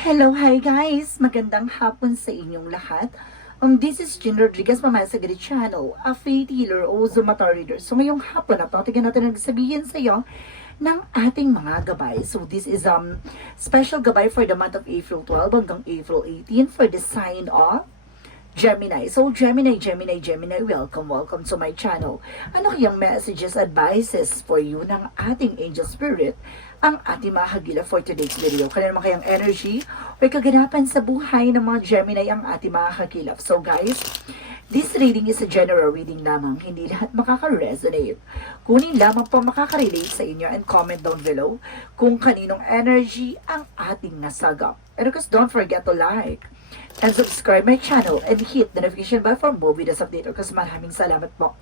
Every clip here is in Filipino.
Hello, hi guys! Magandang hapon sa inyong lahat. Um, this is Jean Rodriguez mamaya sa Grid Channel, a faith healer o Zumata reader. So ngayong hapon na to, tignan natin ang sabihin sa iyo ng ating mga gabay. So this is um special gabay for the month of April 12 hanggang April 18 for the sign of Gemini. So, Gemini, Gemini, Gemini, welcome, welcome to my channel. Ano kayang messages, advices for you ng ating angel spirit ang ating mahagila for today's video? Kaya naman kayang energy o kaganapan sa buhay ng mga Gemini ang ating mahagila. So, guys, This reading is a general reading lamang, hindi lahat makaka-resonate. Kunin lamang po makaka-relate sa inyo and comment down below kung kaninong energy ang ating nasagap. And of course, don't forget to like and subscribe my channel and hit the notification bell for more videos update. Kasi maraming salamat po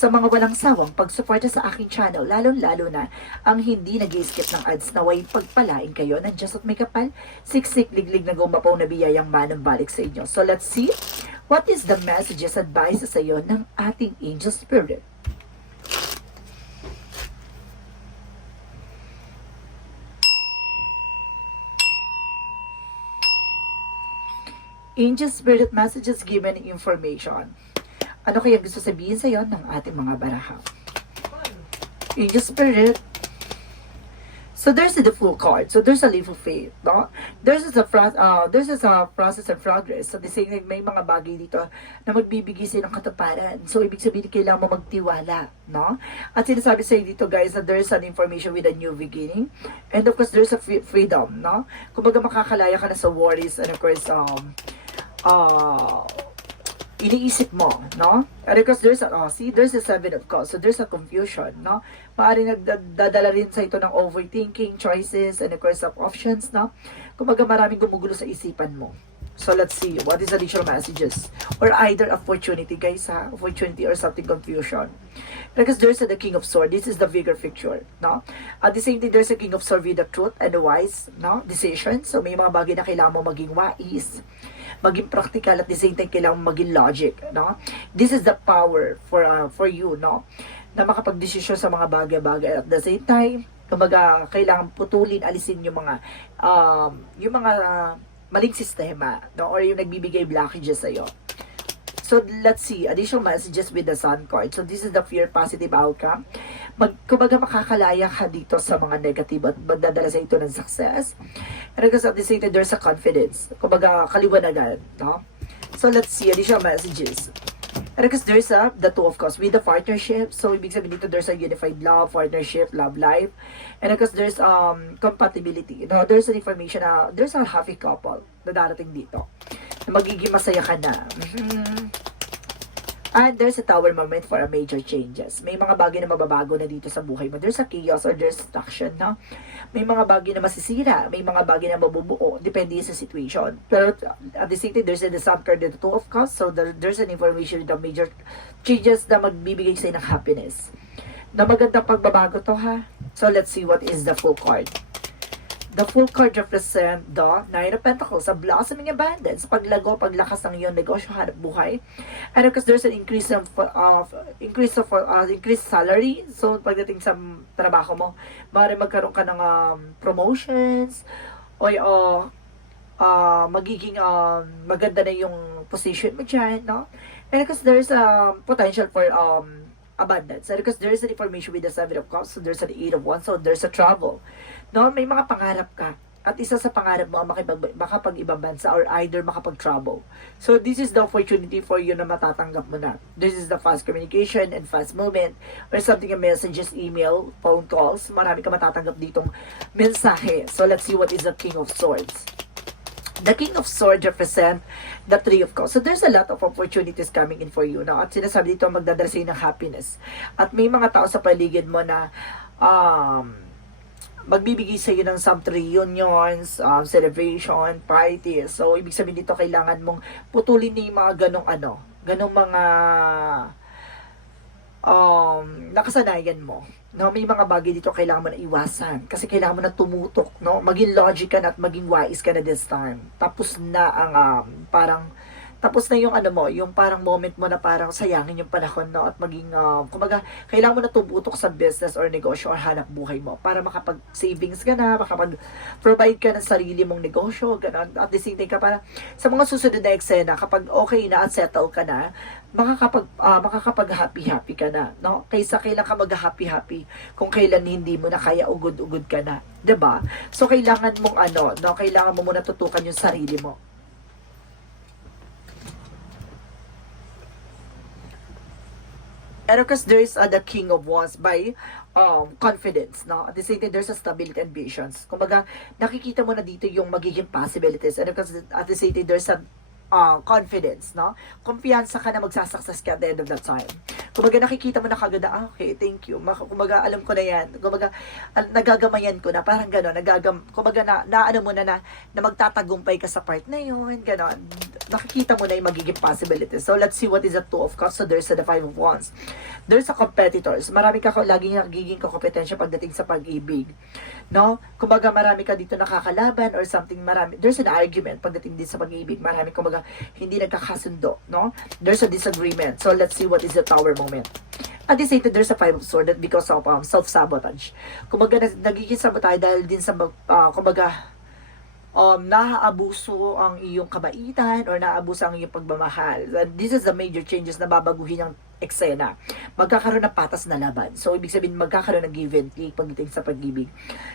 sa mga walang sawang pagsuporta sa aking channel, lalo-lalo na ang hindi nag skip ng ads na way pagpalain kayo ng Diyos at may kapal, siksik liglig na gumapaw na biyayang manang balik sa inyo. So let's see what is the messages advices sa iyo ng ating angel spirit. Angel Spirit Messages Given Information. Ano kaya gusto sabihin sa iyo ng ating mga baraha? Angel Spirit. So there's the full card. So there's a leap of faith, no? There's a fra- uh, there's a process of progress. So the same may mga bagay dito na magbibigay sa ng katuparan. So ibig sabihin kailangan mo magtiwala, no? At sinasabi sa dito guys that there's an information with a new beginning. And of course there's a free- freedom, no? Kumbaga makakalaya ka na sa worries and of course um uh, iniisip mo, no? And because there's a, oh, see, there's a seven of cups. So there's a confusion, no? Maaaring nagdadala rin sa ito ng overthinking, choices, and of course of options, no? Kumbaga maraming gumugulo sa isipan mo. So let's see, what is additional messages? Or either opportunity, guys, ha? Opportunity or something confusion. Because there's a, the King of Swords. This is the bigger picture, no? At the same time, there's a King of Swords with the truth and the wise, no? Decision. So may mga bagay na kailangan mo maging wise maging practical at the same time kailangan maging logic, no? This is the power for uh, for you, no? Na makapagdesisyon sa mga bagay-bagay at the same time, kumbaga kailangan putulin, alisin yung mga um, yung mga uh, maling sistema, no? Or yung nagbibigay blockages sa iyo. So, let's see. Additional messages with the sun card. So, this is the fear positive outcome. Mag, kumbaga makakalaya ka dito sa mga negative at magdadala sa ito ng success. And because at the same time, there's a confidence. Kumbaga, kaliwanagan. No? So, let's see. Additional messages. Because there's a, the two of course, with the partnership. So, ibig sabihin dito, there's a unified love, partnership, love life. And because there's um compatibility. No, there's an information na there's a happy couple na darating dito. Na magiging masaya ka na. Mhm. And there's a tower moment for a major changes. May mga bagay na mababago na dito sa buhay mo. There's a chaos or there's destruction, no? May mga bagay na masisira. May mga bagay na mabubuo. Depende sa situation. Pero at the time, there's a the sun card, the two of cups. So there, there's an information the major changes na magbibigay sa'yo ng happiness. Na magandang pagbabago to, ha? So let's see what is the full card. The full card represent the Nine of Pentacles, a blossoming abundance, paglago, paglakas ng iyong negosyo, hanap buhay. And because there's an increase of, of increase of uh, increased salary, so pagdating sa trabaho mo, maaari magkaroon ka ng um, promotions, o uh, uh, magiging um, maganda na yung position mo dyan, no? And because there's a um, potential for um, abundance. And because there's an information with the Seven of Cups, so there's an Eight of Wands, so there's a travel. No, may mga pangarap ka. At isa sa pangarap mo ang makapag-ibang bansa or either makapag-travel. So, this is the opportunity for you na matatanggap mo na. This is the fast communication and fast movement or something a messages, email, phone calls. Marami ka matatanggap ditong mensahe. So, let's see what is the King of Swords. The King of Swords represent the Three of Cups. So there's a lot of opportunities coming in for you. No? At sinasabi dito, magdadala ng happiness. At may mga tao sa paligid mo na um, magbibigay sa iyo ng some reunions, um, celebration, parties. So, ibig sabihin dito, kailangan mong putulin ni mga ganong ano, ganong mga um, nakasanayan mo. No, may mga bagay dito kailangan mo na iwasan kasi kailangan mo na tumutok, no? Maging logic ka na at maging wise ka na this time. Tapos na ang um, parang tapos na yung ano mo, yung parang moment mo na parang sayangin yung panahon, no? At maging, uh, kumaga, kailangan mo na tumutok sa business or negosyo or hanap buhay mo para makapag-savings ka na, makapag-provide ka ng sarili mong negosyo, ganun. At the same time ka para sa mga susunod na eksena, kapag okay na at settle ka na, makakapag ah, makakapag-happy-happy ka na, no? Kaysa kailan ka mag-happy-happy kung kailan hindi mo na kaya ugod-ugod ka na, 'di ba? So kailangan mong ano, no? Kailangan mo muna tutukan yung sarili mo. And of course, there's uh, the King of Wands by um, confidence, no? At the same time, there's a stability and visions. Kumbaga, nakikita mo na dito yung magiging possibilities. And of course, at the same time, there's a uh, confidence, no? Kumpiyansa ka na magsasucess ka at the end of that time. Kumbaga, nakikita mo na kagad, ah, okay, thank you. Kumbaga, alam ko na yan. Kumbaga, al- nagagamayan ko na, parang gano'n, nagagam, kumbaga, na, na ano mo na, na, na magtatagumpay ka sa part na yun, gano'n. Nakikita mo na yung magiging possibilities. So, let's see what is the Two of Cups. So, there's the Five of Wands. There's a competitors. Marami ka lagi nagiging kakompetensya pagdating sa pag-ibig. No? Kumbaga, marami ka dito nakakalaban or something, marami. There's an argument pagdating din sa pag-ibig. Marami, kumbaga, hindi nagkakasundo. No? There's a disagreement. So, let's see what is the tower moment. At the same time, there's a five of sword because of um, self-sabotage. Kumbaga, na- nagiging sabotage dahil din sa, ah, kumbaga, um, naaabuso ang iyong kabaitan or naaabuso ang iyong pagmamahal. This is the major changes na babaguhin ng eksena. Magkakaroon ng patas na laban. So, ibig sabihin, magkakaroon ng give and take pagdating sa pag-ibig.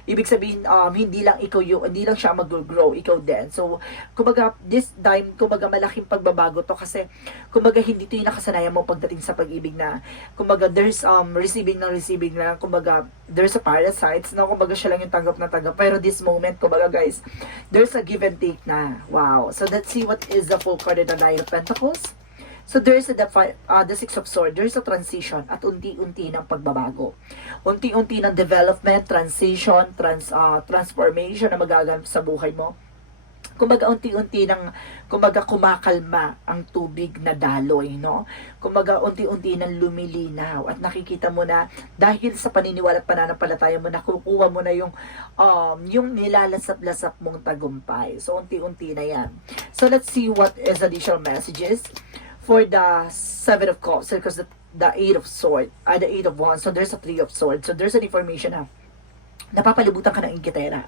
Ibig sabihin, um, hindi lang ikaw yung, hindi lang siya mag-grow, ikaw din. So, kumbaga, this time, kumbaga, malaking pagbabago to kasi, kumbaga, hindi to yung nakasanayan mo pagdating sa pag-ibig na, kumbaga, there's um, receiving ng receiving na, kumbaga, there's a parasites, no? Kumbaga, siya lang yung tanggap na tanggap. Pero this moment, kumbaga, guys, there's a give and take na. Wow. So, let's see what is the full card of the Nine of Pentacles. So there's a the, uh, the Six of Swords, there's a transition at unti-unti ng pagbabago. Unti-unti ng development, transition, trans, uh, transformation na magaganap sa buhay mo. Kumbaga unti-unti ng kumbaga kumakalma ang tubig na daloy, no? Kumbaga unti-unti nang lumilinaw at nakikita mo na dahil sa paniniwala at pananampalataya mo nakukuha mo na yung um, yung nilalasap-lasap mong tagumpay. So unti-unti na 'yan. So let's see what is additional messages for the seven of cups because the, the eight of sword uh, the eight of wands so there's a three of swords so there's an information na napapalibutan ka ng ingitera.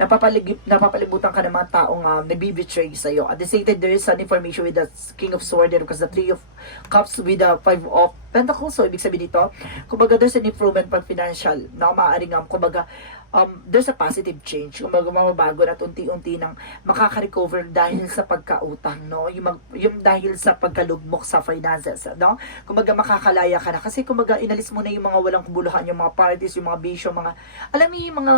Napapalig, napapalibutan ka ng mga taong um, nabibetray sa'yo. At the same time, there is an information with the King of Swords there because the Three of Cups with the Five of Pentacles. So, ibig sabihin dito, kumbaga, there's an improvement pag financial na maaaring, um, kumbaga, um, there's a positive change. Kumbaga, mababago na at unti-unti nang makaka-recover dahil sa pagkautang, no? Yung, mag, yung dahil sa pagkalugmok sa finances, no? Kumbaga, makakalaya ka na. Kasi, kumbaga, inalis mo na yung mga walang kubuluhan, yung mga parties, yung mga bisyo, mga, alam mo yung mga,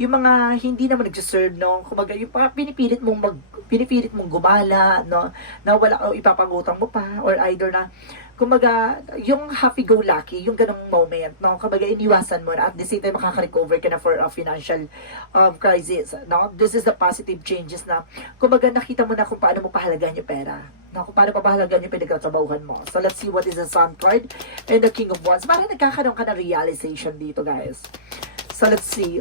yung mga hindi naman nagsiserve, no? Kumbaga, yung pa, pinipilit mong mag, pinipilit mong gumala, no? Na wala, o ipapangutang mo pa, or either na, kumbaga, yung happy-go-lucky, yung ganong moment, no? Kumbaga, iniwasan mo na at the same time makaka-recover ka na for a financial um, crisis, no? This is the positive changes na, kumbaga, nakita mo na kung paano mo pahalagaan yung pera, no? Kung paano papahalagaan yung pinagkatrabahuhan mo. So, let's see what is the Sun card and the King of Wands. Parang nagkakaroon ka ng realization dito, guys. So, let's see.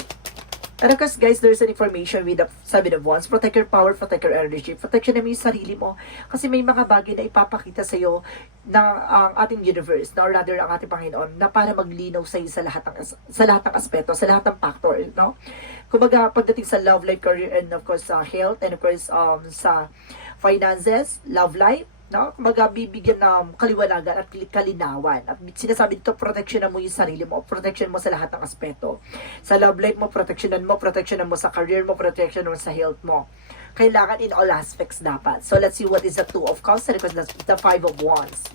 And of guys, there's an information with the Seven of Wands. Protect your power, protect your energy. Protection naman yung sarili mo. Kasi may mga bagay na ipapakita sa'yo ng ang ating universe, no? or rather, ang ating Panginoon, na para maglinaw sa'yo sa lahat ng, sa lahat ng aspeto, sa lahat ng factor, no? Kumbaga, pagdating sa love life, career, and of course, sa health, and of course, um, sa finances, love life, no? Kumbaga, ng kaliwanagan at kalinawan. At sinasabi dito, protection mo yung sarili mo, protection mo sa lahat ng aspeto. Sa love life mo, protectionan mo, protectionan mo sa career mo, protection mo sa health mo. Kailangan in all aspects dapat. So, let's see what is the Two of Cups that's the Five of Wands.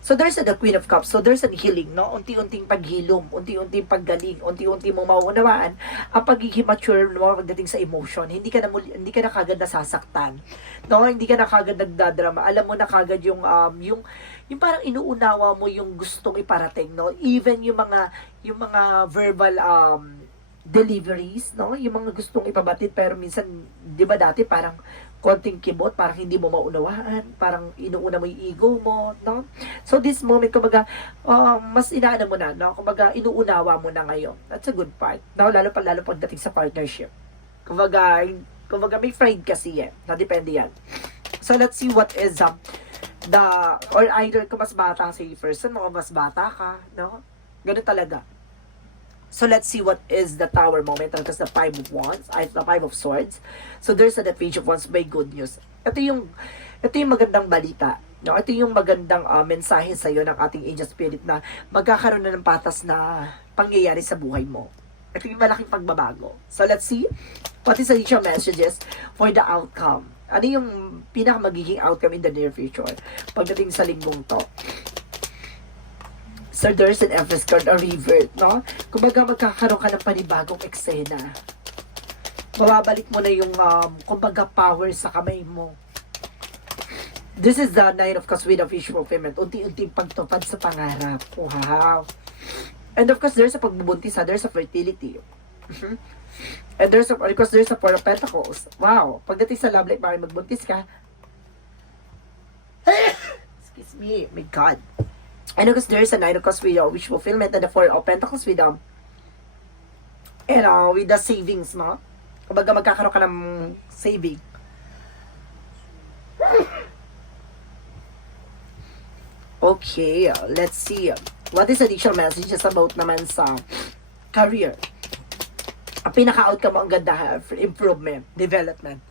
So there's the Queen of Cups. So there's a healing, no? Unti-unting paghilom, unti-unting paggaling, unti-unti mo mauunawaan ang pagiging mature mo pagdating sa emotion. Hindi ka na muli, hindi ka na kagad nasasaktan. No, hindi ka na kagad nagdadrama. Alam mo na kagad yung um yung yung parang inuunawa mo yung gustong iparating, no? Even yung mga yung mga verbal um deliveries, no? Yung mga gustong ipabatid pero minsan 'di ba dati parang konting kibot, parang hindi mo maunawaan, parang inuuna mo yung ego mo, no? So this moment, kumbaga, um, mas inaano mo na, no? Kumbaga, inuunawa mo na ngayon. That's a good part. No? Lalo pa, lalo pagdating sa partnership. Kumbaga, kumbaga may pride kasi yan. No? Depende yan. So let's see what is um, the, or either kung mas bata si person o mas bata ka, no? Ganun talaga. So let's see what is the tower moment because the five of wands, ay the five of swords. So there's a the page of wands by good news. Ito yung ito yung magandang balita. No, ito yung magandang uh, mensahe sa iyo ng ating angel spirit na magkakaroon na ng patas na pangyayari sa buhay mo. Ito yung malaking pagbabago. So let's see what is the messages for the outcome. Ano yung pinaka magiging outcome in the near future pagdating sa linggong to. So there's an Empress card, a river, no? Kumbaga magkakaroon ka ng panibagong eksena. Mababalik mo na yung, um, kumbaga, power sa kamay mo. This is the Nine of Cups with a fish fulfillment. Unti-unti pagtupad sa pangarap. Wow. And of course, there's a pagbubuntis, ha? There's a fertility. Mhm. And there's a, of course, there's a Four of Pentacles. Wow. Pagdating sa love life, bakit magbuntis ka? Excuse me. My God. And of course, there's a Nine of Cups with a wish fulfillment and the Four of Pentacles with um, and uh, with the savings mo. Kumbaga magkakaroon ka ng saving. Okay, uh, let's see. What is additional messages about naman sa career? Ang pinaka-outcome ang ganda improvement, development.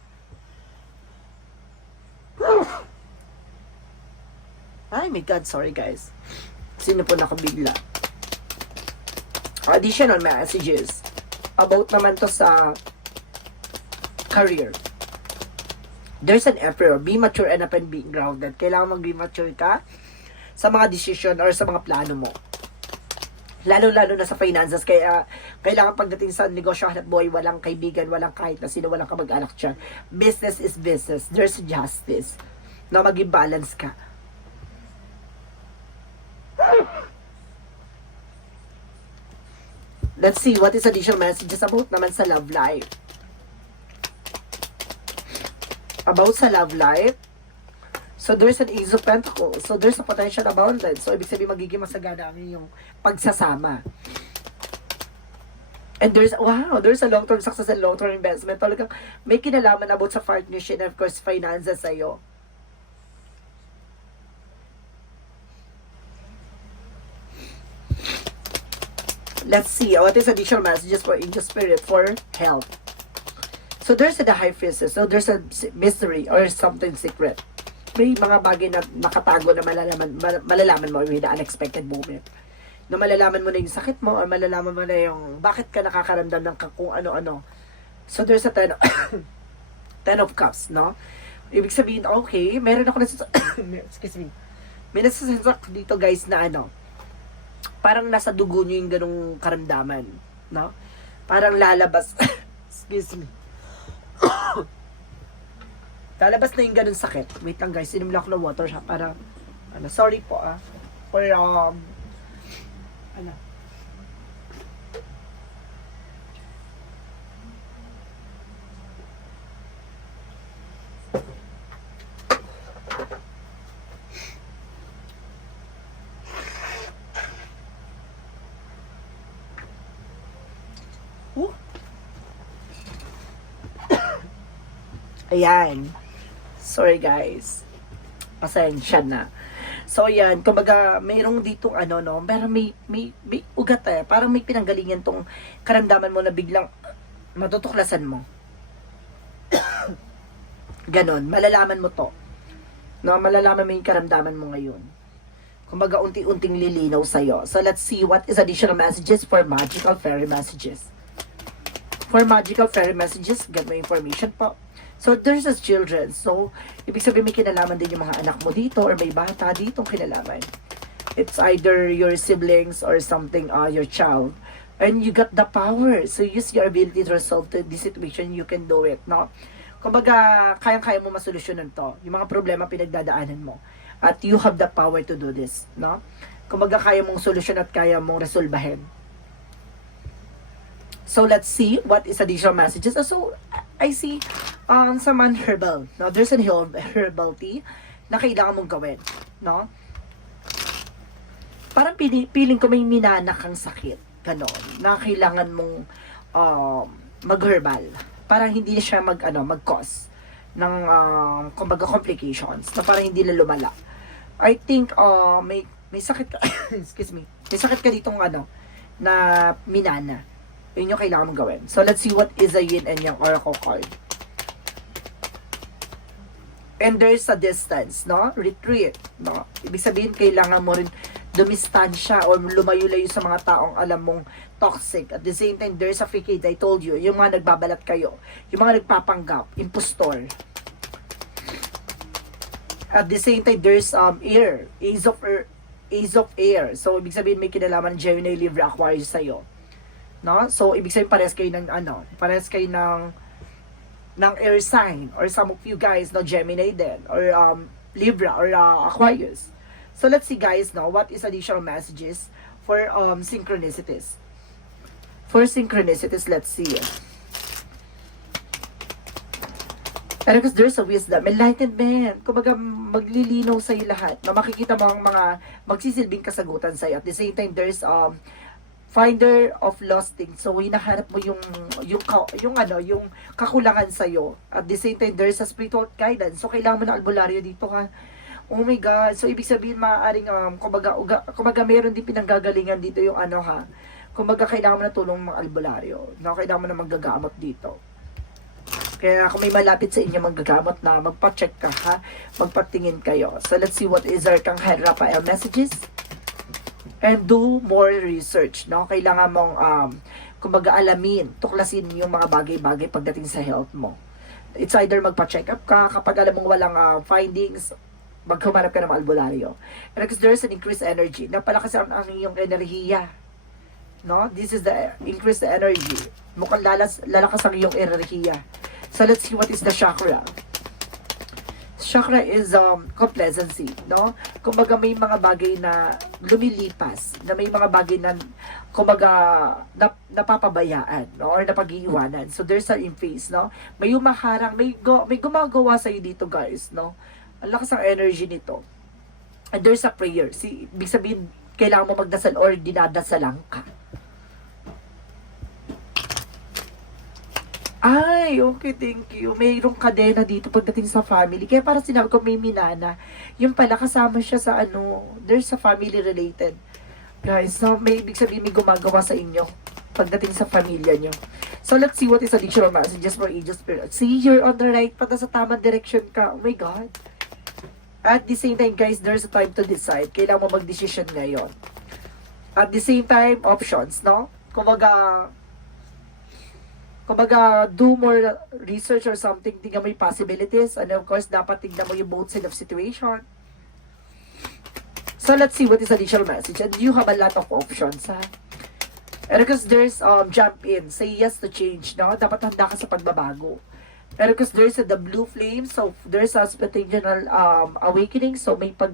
Ay, my God, sorry guys. Sino po nakabigla? Additional messages about naman to sa career. There's an emperor. Be mature and up and be grounded. Kailangan mag-be mature ka sa mga decision or sa mga plano mo. Lalo-lalo na sa finances. Kaya kailangan pagdating sa negosyo hanap buhay, walang kaibigan, walang kahit na sino, walang kamag-anak dyan. Business is business. There's justice. Na maging balance ka. Let's see what is additional messages about naman sa love life. About sa love life, So there's an Ace of Pentacles. So there's a potential abundance. So ibig sabihin magiging masagana ang inyong pagsasama. And there's, wow, there's a long-term success and long-term investment. Talagang may kinalaman about sa partnership and of course finances sa'yo. Let's see, what is additional messages for Angel Spirit for health? So there's a the high priestess. So there's a mystery or something secret may mga bagay na nakatago na malalaman, mal- malalaman mo with the unexpected moment. Na malalaman mo na yung sakit mo or malalaman mo na yung bakit ka nakakaramdam ng kung ano-ano. So there's a ten, ten of cups, no? Ibig sabihin, okay, meron ako nasa, excuse me, may nasasensak dito guys na ano, parang nasa dugo nyo yung ganong karamdaman, no? Parang lalabas, excuse me, Lalabas na yung ganun sakit. Wait lang guys, inom lang ako ng water siya para, ano, sorry po ah. For, um, ano. Ayan. Sorry guys. Pasensya na. So ayan, kumbaga mayroong ditong ano no, pero may may, may ugat eh, parang may pinanggalingan tong karamdaman mo na biglang matutuklasan mo. Ganon, malalaman mo to. No, malalaman mo yung karamdaman mo ngayon. Kumbaga unti-unting lilinaw sa'yo. So let's see what is additional messages for magical fairy messages. For magical fairy messages, ganun information po. So, there's as children. So, ibig sabihin may kinalaman din yung mga anak mo dito or may bata dito kinalaman. It's either your siblings or something, uh, your child. And you got the power. So, use your ability to resolve the situation. You can do it, no? Kumbaga, kayang-kaya mo masolusyonan to. Yung mga problema pinagdadaanan mo. At you have the power to do this, no? Kumbaga, kaya mong solusyon at kaya mong resolbahin. So let's see what is additional messages. So I see um some herbal. No, there's an herb- herbal tea na kailangan mong gawin, no? Parang pili, piling ko may minana kang sakit, ganon, na kailangan mong um, mag-herbal. Para hindi siya mag ano, mag-cause ng um, kumbaga complications na parang hindi na lumala. I think uh, may may sakit excuse me, may sakit ka ditong ano, na minana. Yun yung kailangan mong gawin. So, let's see what is a yin and yang oracle card. And there's a distance, no? Retreat, no? Ibig sabihin, kailangan mo rin dumistansya or lumayo-layo sa mga taong alam mong toxic. At the same time, there's a facade, I told you, yung mga nagbabalat kayo, yung mga nagpapanggap, impostor. At the same time, there's um, air, ace of air, ace of air. So, ibig sabihin, may kinalaman Gemini, Libra, Aquarius sa'yo. No? So, ibig sabihin, pares kayo ng, ano, pares kayo ng, ng air sign or some of you guys no Gemini din or um Libra or uh, Aquarius. So let's see guys no what is additional messages for um synchronicities. For synchronicities, let's see. Pero because there's a wisdom, enlightenment. Kumbaga, maglilinaw sa'yo lahat. Na makikita mo ang mga magsisilbing kasagutan sa'yo. At the same time, there's um, finder of lost things. So, hinahanap mo yung, yung, yung ano, yung kakulangan sa'yo. At the same time, there's a spiritual guidance. So, kailangan mo ng albularyo dito ha. Oh my God. So, ibig sabihin, maaaring, um, kumbaga, uga, kumbaga, meron din pinanggagalingan dito yung ano ha. Kumbaga, kailangan mo na tulong ng albularyo. No? Kailangan mo na maggagamot dito. Kaya kung may malapit sa inyo maggagamot na, magpa-check ka ha. Magpatingin kayo. So, let's see what is our Kanghel Raphael messages and do more research, no? Kailangan mong, um, kumbaga alamin, tuklasin yung mga bagay-bagay pagdating sa health mo. It's either magpa-check up ka, kapag alam mong walang ah, findings, maghumanap ka ng albularyo. And because there's an increased energy, napalakas ang, ang iyong enerhiya. No? This is the increased energy. Mukhang lalas, lalakas ang iyong enerhiya. So let's see what is the chakra chakra is um, complacency, no? Kumbaga may mga bagay na lumilipas, na may mga bagay na kumbaga nap, napapabayaan, no? Or napag-iiwanan. So there's an phase, no? May umaharang, may go, may gumagawa sa iyo dito, guys, no? Ang lakas ng energy nito. And there's a prayer. Si, ibig sabihin, kailangan mo magdasal or dinadasalang ka. Ay, okay, thank you. Mayroong kadena dito pagdating sa family. Kaya para sinabi ko may minana. Yung pala kasama siya sa ano, there's a family related. Guys, so may ibig sabihin may gumagawa sa inyo pagdating sa pamilya nyo. So let's see what is additional messages for Angel Spirit. See, you're on the right path sa tamang direction ka. Oh my God. At the same time, guys, there's a time to decide. Kailangan mo mag-decision ngayon. At the same time, options, no? Kumbaga, kumbaga, do more research or something, tingnan mo yung possibilities, and of course, dapat tingnan mo yung both side of situation. So, let's see what is additional message. And you have a lot of options, ha? And because there's um, jump in, say yes to change, no? Dapat handa ka sa pagbabago. Pero because there's a, the blue flame, so there's a spontaneous um, awakening, so may pag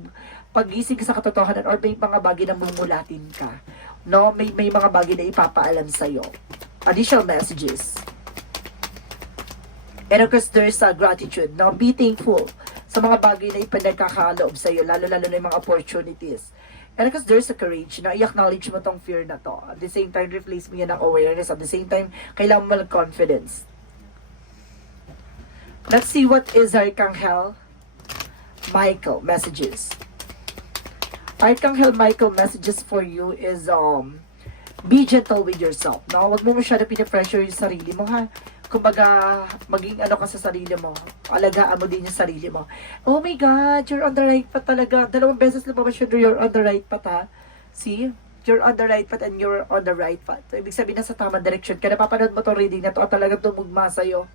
pagising sa katotohanan or may mga bagay na mumulatin ka. No, may may mga bagay na ipapaalam sa iyo. Additional messages. And of course, there's a gratitude. No, be thankful sa mga bagay na ipinagkakaloob sa iyo, lalo-lalo na yung mga opportunities. And because there's a courage na i-acknowledge mo tong fear na to. At the same time, replace mo yan ng awareness. At the same time, kailangan mo ng confidence. Let's see what is Archangel Michael messages. Archangel Michael messages for you is um be gentle with yourself. No, wag mo masyado pinapressure yung sarili mo ha. Kumbaga, maging ano ka sa sarili mo. Alagaan mo din yung sarili mo. Oh my God, you're on the right path talaga. Dalawang beses lumabas yun, you're on the right path ha. See? You're on the right path and you're on the right path. So, ibig sabihin na sa tamang direction. Kaya napapanood mo tong reading na to at talagang tumugma sa'yo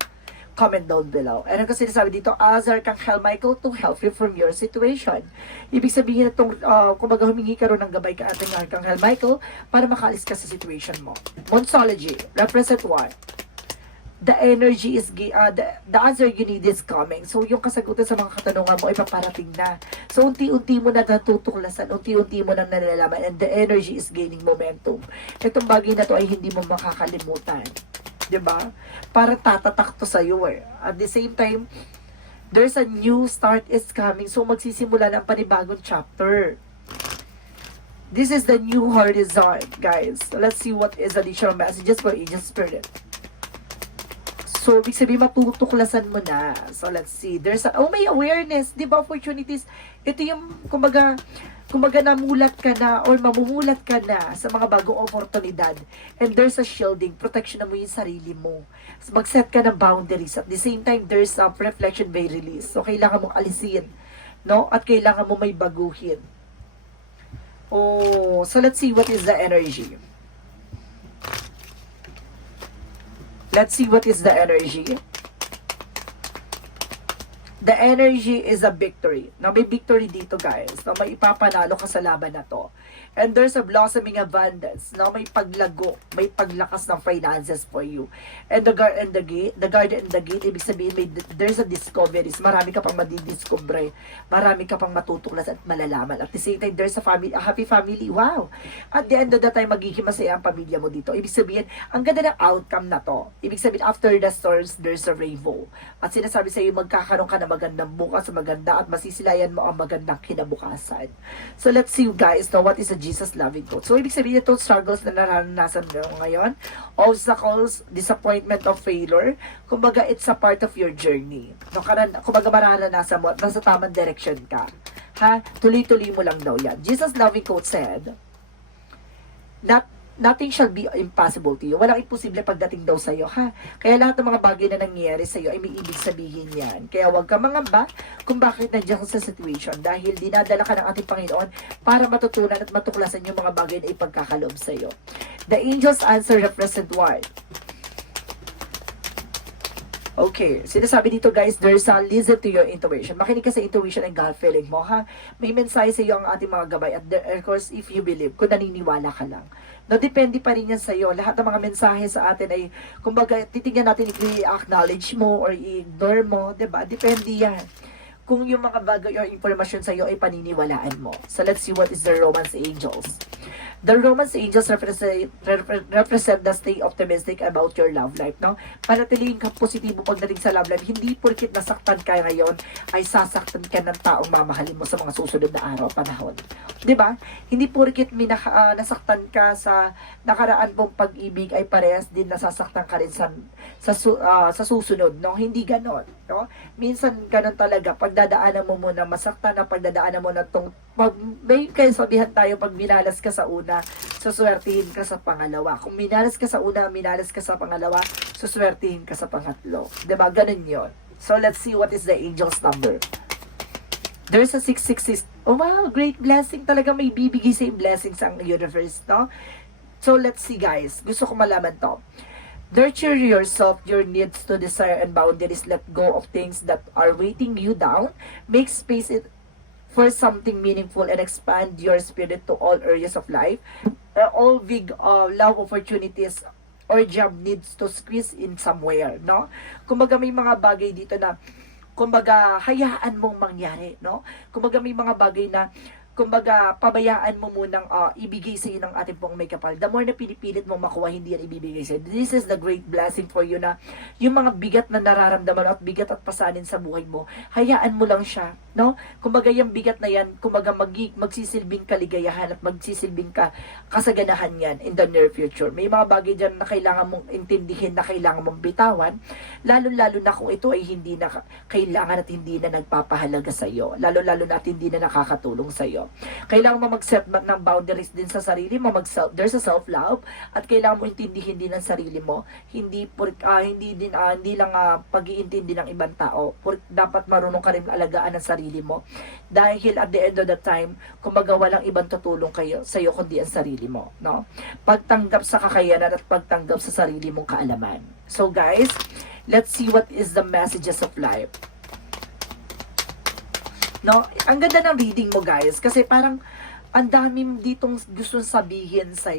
comment down below. And ang kasi sinasabi dito, Azar kang Hell Michael to help you from your situation. Ibig sabihin na itong, uh, kumbaga humingi ka ng gabay ka ating Archangel Michael para makaalis ka sa situation mo. Monsology, represent what? The energy is, uh, the, the answer you need is coming. So, yung kasagutan sa mga katanungan mo ay paparating na. So, unti-unti mo na natutuklasan, unti-unti mo na nalalaman, and the energy is gaining momentum. Itong bagay na to ay hindi mo makakalimutan. 'Di ba? Para tatatak to sa iyo eh. At the same time, there's a new start is coming. So magsisimula ng panibagong chapter. This is the new horizon, guys. Let's see what is additional messages for Angel Spirit. So, ibig sabihin, matutuklasan mo na. So, let's see. There's a, oh, may awareness. Di ba, opportunities. Ito yung, kumbaga, kumbaga namulat ka na or mamumulat ka na sa mga bagong oportunidad. And there's a shielding. Protection na mo yung sarili mo. Mag-set ka ng boundaries. At the same time, there's a reflection by release. So, kailangan mong alisin. No? At kailangan mo may baguhin. Oh, so let's see what is the energy. Let's see what is the energy. The energy is a victory. Na may victory dito, guys. Na may ipapanalo ka sa laban na to. And there's a blossoming abundance. Na may paglago, may paglakas ng finances for you. And the guard and the gate, the guard and the gate, ibig sabihin, may, there's a discoveries. Marami ka pang madidiscover. Marami ka pang matutuklas at malalaman. At the same time, there's a family, a happy family. Wow! At the end of the time, magiging masaya ang pamilya mo dito. Ibig sabihin, ang ganda ng outcome na to. Ibig sabihin, after the storms, there's a rainbow. At sinasabi sa iyo, magkakaroon ka ng magandang bukas, maganda, at masisilayan mo ang magandang kinabukasan. So, let's see, guys, now what is a Jesus loving quote. So, ibig sabihin, itong struggles na naranasan mo ngayon, obstacles, disappointment of failure, kumbaga, it's a part of your journey. No, karan, kumbaga, mararanasan mo at nasa tamang direction ka. Ha? Tuloy-tuloy mo lang daw yan. Jesus loving quote said, not nothing shall be impossible to you. Walang imposible pagdating daw sa'yo, ha? Kaya lahat ng mga bagay na nangyayari sa'yo ay may ibig sabihin yan. Kaya huwag ka mangamba kung bakit nandiyan ka sa situation dahil dinadala ka ng ating Panginoon para matutunan at matuklasan yung mga bagay na ipagkakaloob sa'yo. The angel's answer represent what? Okay, sinasabi dito guys, there's a listen to your intuition. Makinig ka sa intuition and gut feeling mo, ha? May mensahe sa iyo ang ating mga gabay at of course, if you believe, kung naniniwala ka lang. No, depende pa rin yan sa iyo. Lahat ng mga mensahe sa atin ay, kumbaga, titignan natin i-acknowledge mo or i-ignore mo, ba? Depende yan kung yung mga bagay or informasyon sa iyo ay paniniwalaan mo. So let's see what is the Romance Angels. The Romance Angels represent, repre- represent the stay optimistic about your love life, no? Panatilihin ka positibo pagdating sa love life. Hindi porkit nasaktan ka ngayon, ay sasaktan ka ng taong mamahalin mo sa mga susunod na araw panahon. ba? Hindi porkit minaka, ah, nasaktan ka sa nakaraan mong pag-ibig ay parehas din nasasaktan ka rin sa sa, ah, sa susunod, no? Hindi ganon, no? Minsan ganon talaga pagdadaanan mo muna masaktan na pagdadaanan mo na tong pag, may sabihan tayo pag minalas ka sa una, suswertihin ka sa pangalawa. Kung minalas ka sa una, minalas ka sa pangalawa, suswertihin ka sa pangatlo. ba? Ganun 'yon. So let's see what is the angel's number. There's a 666. Oh wow, great blessing. Talaga may bibigay sa blessings ang universe, no? So let's see guys. Gusto ko malaman to. Nurture yourself, your needs to desire and boundaries. Let go of things that are weighting you down. Make space it for something meaningful and expand your spirit to all areas of life. Uh, all big uh, love opportunities or job needs to squeeze in somewhere, no? Kumbaga may mga bagay dito na kumbaga hayaan mong mangyari, no? Kumbaga may mga bagay na kumbaga pabayaan mo munang uh, ibigay sa iyo ng ating pong may kapal. The more na pinipilit mo makuha, hindi yan ibibigay sa iyo. This is the great blessing for you na yung mga bigat na nararamdaman at bigat at pasanin sa buhay mo, hayaan mo lang siya, no? Kumbaga yung bigat na yan, kumbaga mag magsisilbing kaligayahan at magsisilbing ka kasaganahan yan in the near future. May mga bagay dyan na kailangan mong intindihin, na kailangan mong bitawan, lalo-lalo na kung ito ay hindi na kailangan at hindi na nagpapahalaga sa iyo. Lalo-lalo na at hindi na nakakatulong sa iyo. Kailangan mo mag-set ng boundaries din sa sarili mo, mag -self, there's a self-love at kailangan mo intindihin din ang sarili mo. Hindi por, ah, hindi din ah, hindi lang ah, pag-iintindi ng ibang tao. Por, dapat marunong ka rin alagaan ang sarili mo. Dahil at the end of the time, kumbaga walang ibang tutulong kayo sa iyo kundi ang sarili mo, no? Pagtanggap sa kakayanan at pagtanggap sa sarili mong kaalaman. So guys, let's see what is the messages of life. No, ang ganda ng reading mo guys kasi parang ang dami ditong gustong sabihin sa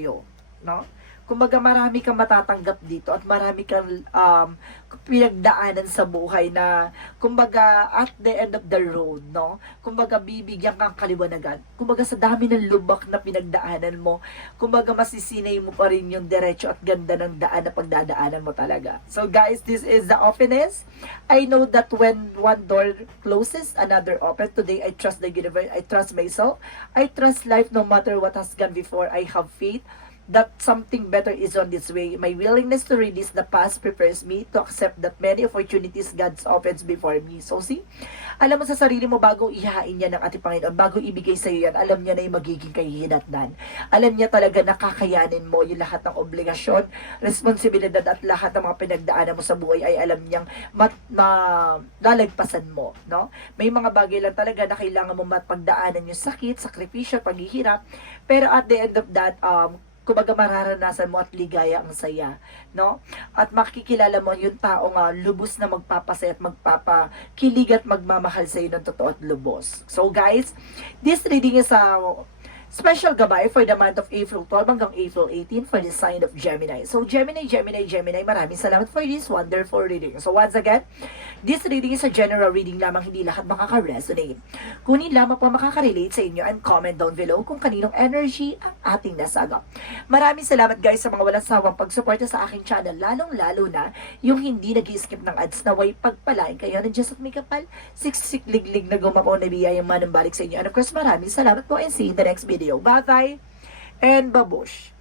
no? Kumbaga marami kang matatanggap dito at marami kang um, pinagdaanan sa buhay na kumbaga at the end of the road, no? Kumbaga bibigyan kang kaliwanagan. Kumbaga sa dami ng lubak na pinagdaanan mo, kumbaga masisinay mo pa rin yung diretso at ganda ng daan na pagdadaanan mo talaga. So guys, this is the openness. I know that when one door closes, another open. Today, I trust the universe. I trust myself. I trust life no matter what has gone before. I have faith that something better is on this way. My willingness to release the past prepares me to accept that many opportunities God opens before me. So see, alam mo sa sarili mo bago ihain yan ng ating Panginoon, bago ibigay sa iyo yan, alam niya na yung magiging kahihinatnan. Alam niya talaga na kakayanin mo yung lahat ng obligasyon, responsibilidad at lahat ng mga pinagdaanan mo sa buhay ay alam niyang mat, na lalagpasan mo. No? May mga bagay lang talaga na kailangan mo mapagdaanan yung sakit, sakripisyo, paghihirap. Pero at the end of that, um, kumbaga mararanasan mo at ligaya ang saya, no? At makikilala mo yung taong uh, lubos na magpapasaya at magpapakilig at magmamahal sa iyo ng totoo at lubos. So guys, this reading is a special gabay for the month of April 12 hanggang April 18 for the sign of Gemini. So Gemini, Gemini, Gemini, maraming salamat for this wonderful reading. So once again, this reading is a general reading lamang, hindi lahat makaka-resonate. Kunin lamang po makaka-relate sa inyo and comment down below kung kaninong energy ang ating nasagap. Maraming salamat guys sa mga walang sawang pagsuporta sa aking channel, lalong-lalo na yung hindi nag skip ng ads na way pagpalain kayo ng Diyos at may kapal, siksik liglig na gumapaw na biyayang manambalik sa inyo. And of course, maraming salamat po and see you in the next video. Bye-bye and babush!